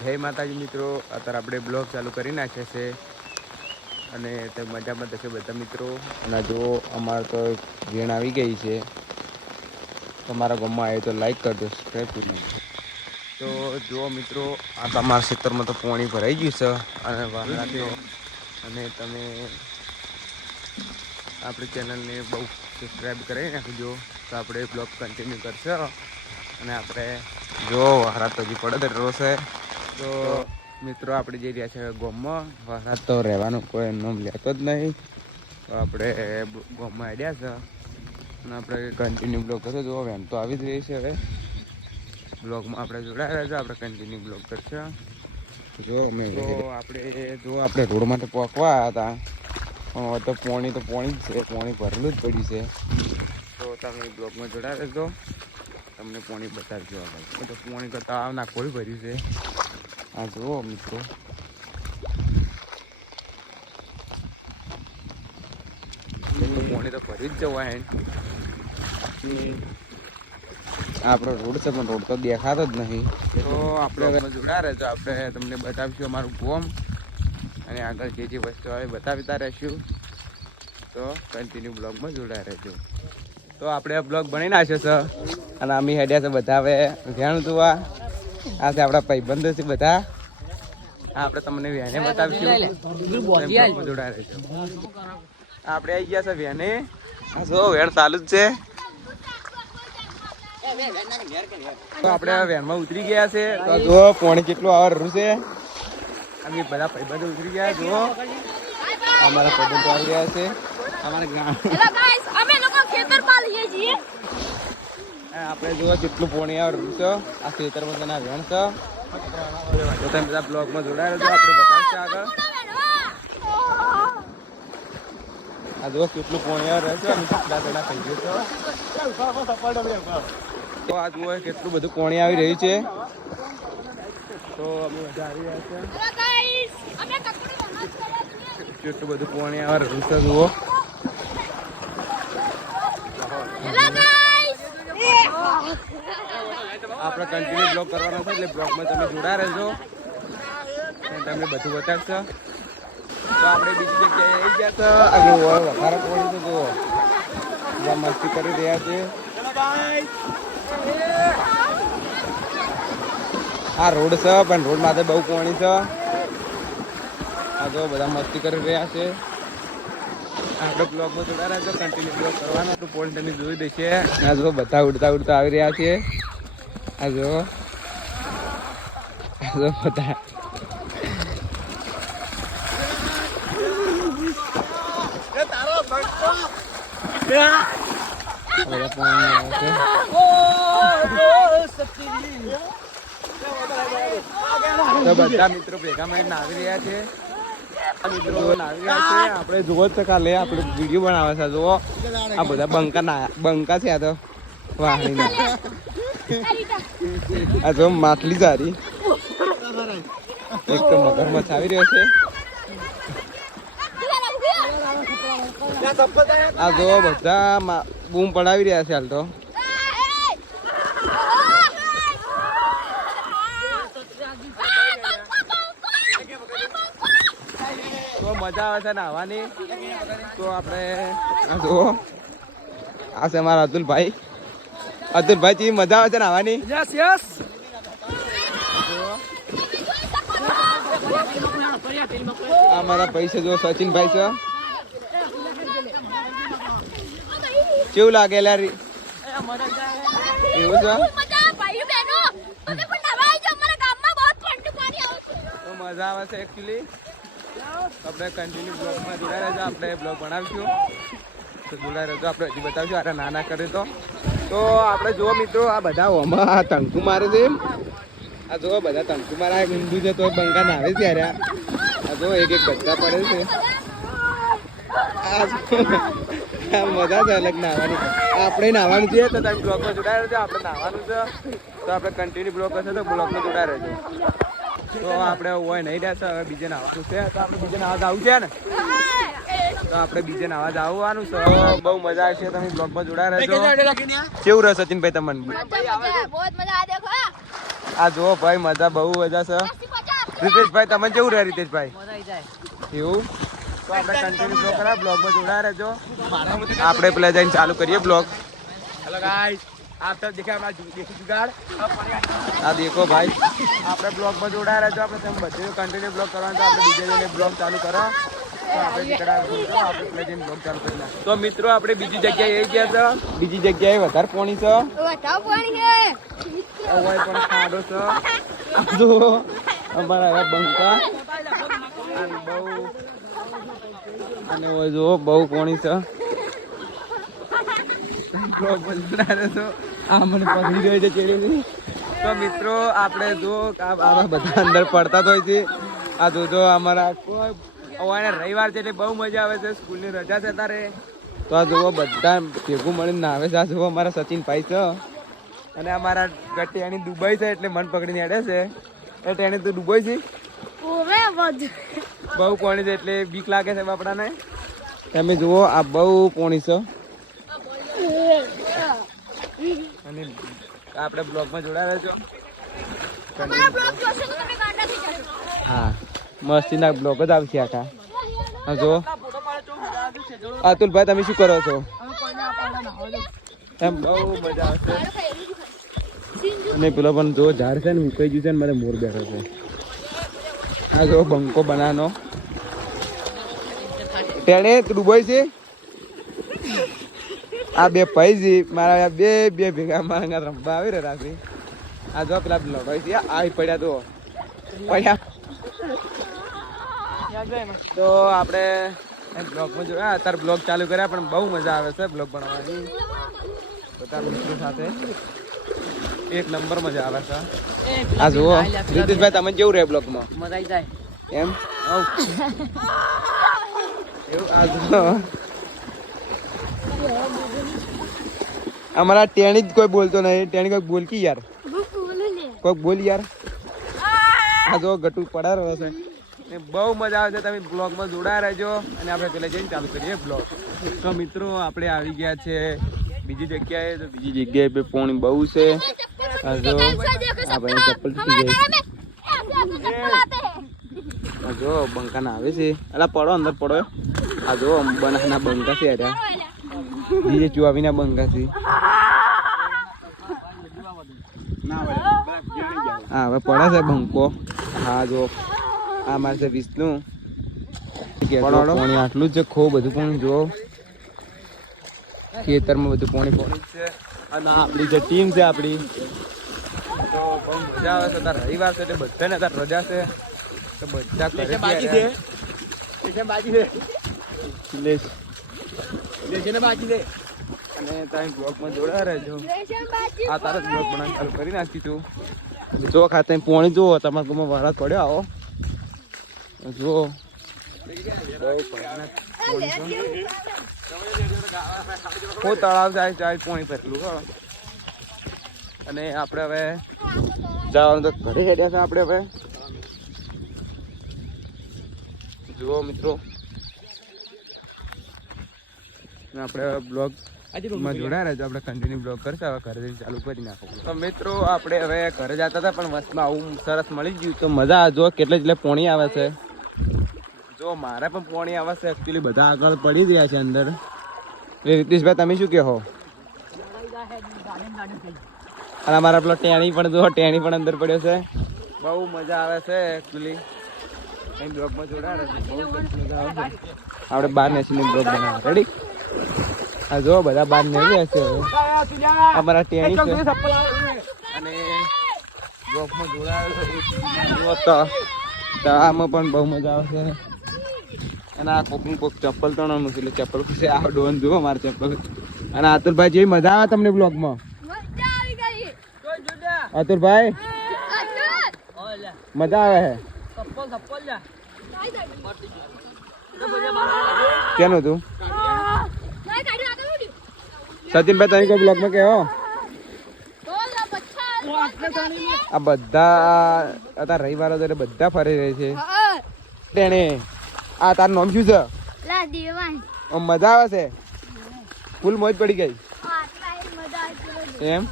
જય માતાજી મિત્રો, અત્યારે આપણે બ્લોગ ચાલુ કરી નાખ્યા છે અને તે મજામાં થશે બધા મિત્રો. અને જો અમારે તો વેણ આવી ગઈ છે, તમારા ગામમાં આવે તો લાઈક કરજો, સબસ્ક્રાઈબ કરજો. તો જુઓ મિત્રો, આ તમારા ખેતરમાં તો પાણી ભરાઈ ગયું છે અને વાહનાથી અને તમે આપણી ચેનલને બહુ સબસ્ક્રાઈબ કરી નાખજો તો આપણે બ્લોગ કન્ટિન્યુ કરશો. અને આપણે જો વરસાદ તો હજી પડે તો છે. તો મિત્રો આપણે જઈ રહ્યા છે ગામમાં. વરસાદ તો રહેવાનું કોઈ નામ લેતો જ નહીં. તો આપણે ગામમાં આવ્યા છે અને આપણે કન્ટિન્યુ બ્લોગ કરશો. જો વેન તો આવી જ રહી છે. હવે બ્લોગમાં આપણે જોડાયા છે, આપણે કન્ટિન્યુ બ્લોગ કરશું. જો આપણે રોડમાં તો પહોંચવા હતા પણ તો પાણી જ છે, પાણી ભરેલું જ પડ્યું છે. તો તમે બ્લોગમાં જોડાયા રહેજો, તમને પાણી બતાવજો. તો પાણી કરતા ના કોઈ ભર્યું છે. આ જુઓ મિત્રો, પાણી તો ભરી જ જવાય. આપણો રોડ છે પણ રોડ તો દેખાતો જ નહીં. તો આપણે જોડા રહેજો, આપણે તમને બતાવીશું અમારું ગોમ અને આગળ જે વસ્તુ આવે બતાવતા રહેશું. તો કન્ટિન્યુ બ્લોગમાં જોડાયા રહેજો. તો આપણે બ્લોગ બની નાખ્યો છે અને અમે હેડ્યા છે બધા હવે ધ્યાન જોવા. આ છે આપણા ભાઈબંધો છે બધા. આપણે તમને વેને બતાવીશું. જોડાયા રહેજો. આપણે આવી ગયા છે વેને. આ જો વેણ ચાલુ જ છે. તો આપણે વેનમાં ઉતરી ગયા છે. તો જો પાણી કેટલું આવવાનું છે. અમે બધા ભાઈબંધો ઉતરી ગયા. જુઓ અમારા ભાઈબંધો આવી ગયા છે. આપણે જુઓ કેટલું પાણી આવવાનું છે. આ ખેતરમાં તેના વેણ છે. તો તમે બધા બ્લોગમાં જોડાયા રહેજો, આપણે બતાવશે આગળ. આ જુઓ કેટલું પાણી આવે છે. અમે કેટલા જણા થઈ ગયું છે. તો આ જુઓ કેટલું બધું પાણી આવી રહ્યું છે. તો અમે બધા આવી રહ્યા છે. કેટલું બધું પાણી આવે રહ્યું છે. જુઓ આપણે કન્ટિન્યુ બ્લોગ કરવાનો છે, એટલે બ્લોગમાં તમે જોડા રહેજો અને તમને બધું બતાવશો. તો આપણે બીજી જગ્યાએ આવી ગયા તો વધારે પાણી તો જુઓ બધા મસ્તી કરી રહ્યા છે. આ રોડ છે પણ રોડ માટે બહુ પાણી છે. આ જો બધા મસ્તી કરી રહ્યા છે. આપણે બ્લોગમાં જોડા રહેજો, કન્ટિન્યુ બ્લોગ કરવાનો. તો પોઈન્ટ તમે જોઈ દેશે. આ જો બધા ઉડતા ઉડતા આવી રહ્યા છે. આ જો બધા તો બધા મિત્રો ભેગા મળીને આવી રહ્યા છે. આપણે જુઓ જ કાલે આપણે વિડીયો બનાવે છે. જુઓ આ બધા બંકા છે. આ તો વાહણી આ જો માટલી સારી. એક તો મગરમચ્છ આવી રહ્યો છે. આ જો બધા બૂમ પડાવી રહ્યા છે. હાલ તો મજા આવે છે નાહવાની. તો આપણે આ જુઓ આ છે અમારા અતુલભાઈ. અતુલભાઈ થી મજા આવે છે નાહવાની. આ મારા પૈસા જો સચિનભાઈ છે. કેવું લાગે યાર? એવું છે તો મજા આવે છે એકચ્યુઅલી. આપણે કન્ટિન્યુ બ્લોગમાં જોડાઈ રહેજો, આપણે બ્લોગ બનાવીશું. તો જોડાઈ રહેજો, આપણે હજી બતાવીશું. આટલા નાના કરે તો આપણે જુઓ મિત્રો, આ બધા ઓમાં તંકુ મારે છે. આ જુઓ બધા તંકુ મારા હિન્દુ છે તો બંકા નાવે છે. યાર આ જો એક એક બધા પડે છે. આ મજા છે અલગ નાહવાની. આપણે નાહવાનું છે તો તમે બ્લોગમાં જોડાઈ રહેજો. આપણે નાહવાનું છે તો આપણે કન્ટિન્યુ બ્લોગ કરશે તો બ્લોગમાં જોડાઈ રહેજો. તો આપણે હોય નહીં રહ્યા. હવે બીજે નાવાનું છે તો આપણે બીજે નાવા જવું છે ને. તો આપણે બીજે નાવા જવાનું છે. બહુ મજા આવશે. તમે બ્લોગમાં જોડાઈ રહેજો. કેવું રહે સચિનભાઈ તમને? આ જુઓ ભાઈ મજા બહુ મજા છે. રીતેશભાઈ તમે કેવું રહે રીતેશભાઈ? એવું તો આપણે કન્ટિન્યુ બ્લોગ કરા, બ્લોગમાં જોડાયા રહેજો. આપણે પેલા જઈને ચાલુ કરીએ બ્લોગ. હેલો ગાઈસ, આપ તો દેખા હમારા દેખી જુગાડ. આ દેખો ભાઈ, આપણે બ્લોગમાં જોડાયા રહેજો. આપણે તમે બધે કન્ટિન્યુ બ્લોગ કરવાનું તો આપણે બીજા જઈને બ્લોગ ચાલુ કરો. તો મિત્રો આપણે બીજી જગ્યાએ આવી ગયા છે. બીજી જગ્યાએ વધારે પાણી છે, પણ ખાડો છે. આ જો અમારા બંકા બહુ અને જો બહુ પાણી છે. આ મને પકડી ગયો છે ચેડી. તો મિત્રો આપણે જો આ બધા અંદર પડતા હોય છે. આ જોજો અમારા કોઈ રવિવાર છે એટલે બહુ મજા આવે છે. સ્કૂલની રજા છે તારે તો આ જોવો બધા ભેગું મળીને નાવે છે. આ જોવો અમારા સચિન ભાઈ છે અને અમારા ટેણી દુબઈ છે એટલે મન પકડીને હેડે છે. એ ટેણી તું દુબઈ છે? બહુ પાણી છે એટલે બીક લાગે છે બાપડાને. તમે જુઓ આ બહુ પાણી છે અને આપણે બ્લોગમાં જોડાયા છો. હા મસ્તીના બ્લોગ જ આવશે આખા. હા જો અતુલભાઈ તમે શું કરો છો? એમ બહુ મજા આવશે. અને પેલો પણ જો ઝાડ છે ને મુકાઈ ગયું છે ને મારે મોર બેઠો છે. આ જો બંકો બનાનો ટેણે ડૂબોય છે. આ બે ભાઈ મારા બે ભેગા મારા રમવા આવી રહ્યા છે. આ જો પેલા લગાવી છે આવી પડ્યા તો પડ્યા. તો આપણે બ્લોગમાં જોયા અત્યારે બ્લોગ ચાલુ કર્યા પણ બહુ મજા આવે છે બ્લોગ બનાવવાની બધા મિત્રો સાથે. એક નંબર મજા આવે છે. આ જુઓ રીતિશભાઈ તમે કેવું રહે બ્લોગમાં? મજા આવી જાય એમ. એવું આ જુઓ અમારા ટેણી જ કોઈ બોલતો નહીં. ટેણી કોઈ બોલકી યાર, કોઈ બોલ યાર. આ જો ગટુ પડા રહ્યો છે. બહુ મજા આવે છે. તમે બ્લોગમાં જોડાયા રહેજો અને આપણે પેલા જઈને ચાલુ કરીએ બ્લોગ. તો મિત્રો આપણે આવી ગયા છે બીજી જગ્યાએ. તો બીજી જગ્યાએ પાણી બહુ છે. આ જો આ ભાઈ ચપ્પલ તૂટી ગઈ. આ જો બંકા ના આવે છે. અલા પડો અંદર પડો. આ જો બનાના બંકા છે યાર. બીજે ચુઆવીના બંકા છે. હા હવે પડે છે બંકો. હા જો આ મારે છે વિષ્ણુ. પાણી આટલું જ છે. ખૂબ બધું પાણી જો ખેતરમાં બધું પાણી છે. અને આપણી જે ટીમ છે આપણી તો બહુ મજા આવે છે. તાર રવિવાર છે એટલે બધાને તાર રજા છે તો બધા કરે બાકી છે. અને તમે બ્લોગમાં જોડાયા રહેજો. આ તારા બ્લોગ બનાવવાનું ચાલુ કરી નાખી તું. જો ખાતે પાણી જુઓ તમારા ગામમાં વરસાદ પડ્યો આવો જુઓ હું તળાવ જાય પાણી ભરેલું. અને આપણે હવે જવાનું તો ઘરે હેડ્યા છે. આપણે હવે જુઓ મિત્રો આપણે બ્લોગ માં જોડાયા રહેજો. આપણે કન્ટિન્યુ બ્લોગ કરશે. હવે ઘરે જઈને ચાલુ કરી નાખો. તો મિત્રો આપણે હવે ઘરે જતા હતા પણ વચમાં આવું સરસ મળી ગયું તો મજા જો એટલે પાણી આવે છે. જો મારે પણ પાણી આવે છે. એકચ્યુઅલી બધા આગળ પડી ગયા છે અંદર. રીતિશભાઈ તમે શું કહો? અને અમારા પેલો ટેણી પણ જો ટેણી પણ અંદર પડ્યો છે. બહુ મજા આવે છે એકચ્યુઅલી બ્લોગમાં જોડાયા રહેજો. બહુ મજા આવે છે. આપણે બાર નેશનલ બ્લોગ બનાવવા રેડી. આ જો બધા બાર નેવી હશે. અમારા ટેણી છે અને બ્લોગમાં જોડાયા તો આમાં પણ બહુ મજા આવશે. અને આ કોક ચપ્પલ તો નથી એટલે ચપ્પલ ખુશે. આ ડોન જુઓ મારે ચપ્પલ. અને આતુરભાઈ જેવી મજા આવે તમને બ્લોગમાં? આતુરભાઈ મજા આવે છે. કેનું તું સચિનભાઈ તમે કોઈ બ્લોગમાં કહો? આ બધા અત્યારે રવિવાર એટલે બધા ફરી રહે છે. તેને આ તારું નામ શું છે? મજા આવે છે? ફૂલ મોજ પડી ગઈ એમ?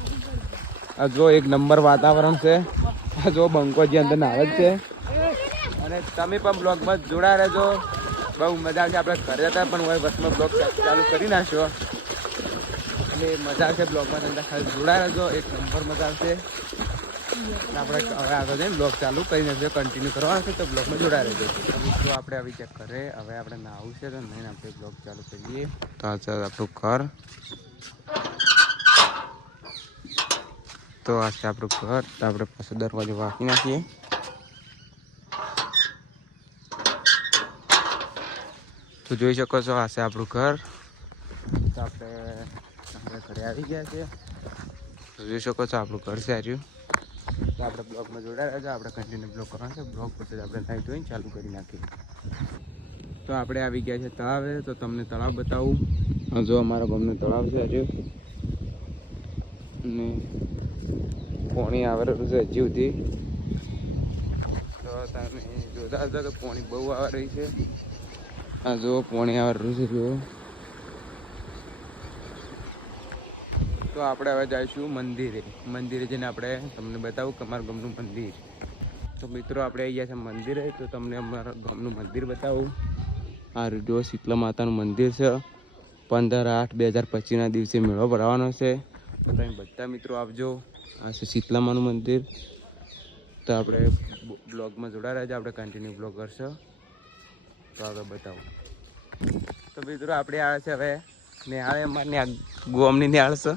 આ જો એક નંબર વાતાવરણ છે. આ જો બંકો જે અંદર નાવે છે. અને તમે પણ બ્લોગમાં જોડાયા રહેજો. બહુ મજા આવશે. આપણે ઘરે હતા પણ હવે બસમાં બ્લોગ ચાલુ કરી નાખ્યો એટલે મજા આવશે બ્લોગમાં. અંદર ખાલી જોડાયા રહેજો. એક નંબર મજા આવશે. આપણે હવે આગળ જઈને બ્લોગ ચાલુ કરી નાખજો. કન્ટિન્યુ કરવાનો છે તો બ્લોગમાં જોડાયા રહેજો. મિત્રો આપણે આવી ચેક કરે. હવે આપણે નાવું છે તો નહીં આપણે બ્લોગ ચાલુ કરીએ. તો આ છે આપણું ઘર. તો આ છે આપણું ઘર. તો આપણે પાછો દરવાજો વાંકી નાખીએ. તો જોઈ શકો છો આ છે આપણું ઘર. તો આપણે ઘરે આવી ગયા છે. તો જોઈ શકો છો આપણું ઘર છે આવ્યું. તો આપણે બ્લોગમાં જોડાયા રહેજો. આપણે કન્ટિન્યુ બ્લોગ કરવાનો છે. બ્લોગ પછી આપણે નાઈ ધોઈને ચાલુ કરી નાખીએ. તો આપણે આવી ગયા છે તળાવે. તો તમને તળાવ બતાવું. જો અમારા ગામનું તળાવ છે આવ્યું અને પાણી આવેલું છે હજી સુધી. તો તમે જોતા હતા કે પાણી બહુ આવે રહી છે. આ જો પાણી આવેલું છે જો. તો આપણે હવે જઈશું મંદિરે જઈને આપણે તમને બતાવું કે અમારા ગામનું મંદિર. તો મિત્રો આપણે આવી ગયા છે મંદિરે. તો તમને અમારા ગામનું મંદિર બતાવું. આ જો શીતલા માતાનું મંદિર છે. 15/8/2025 દિવસે મેળો ભરાવાનો છે. તો તમે બધા મિત્રો આવજો. આ છે શીતલા માનું મંદિર. તો આપણે બ્લોગમાં જોડાયા રહેજો. આપણે કન્ટિન્યુ બ્લોગ કરશો તો આગળ બતાવું. તો મિત્રો આપણે આવે છે હવે નિહાળે. અમારે ગોમની નિહાળ છે.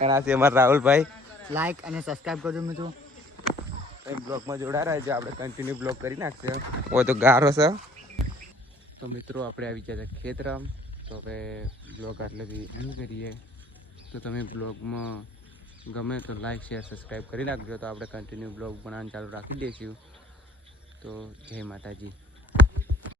અને આ છે અમારા રાહુલભાઈ. લાઈક અને સબસ્ક્રાઇબ કરજો મિત્રો. બ્લોગમાં જોડાયા રહેજો. આપણે કન્ટિન્યુ બ્લોગ કરી નાખશે. ઓ તો ગારો છે. તો મિત્રો આપણે આવી ગયા છે ખેતરામ. તો હવે બ્લોગ આટલેથી એમ કરીએ. તો તમે બ્લોગમાં ગમે તો લાઈક શેર સબસ્ક્રાઈબ કરી નાખજો. તો આપણે કન્ટિન્યુ બ્લોગ બનાવવાનું ચાલુ રાખી દઈશું. તો જય માતાજી.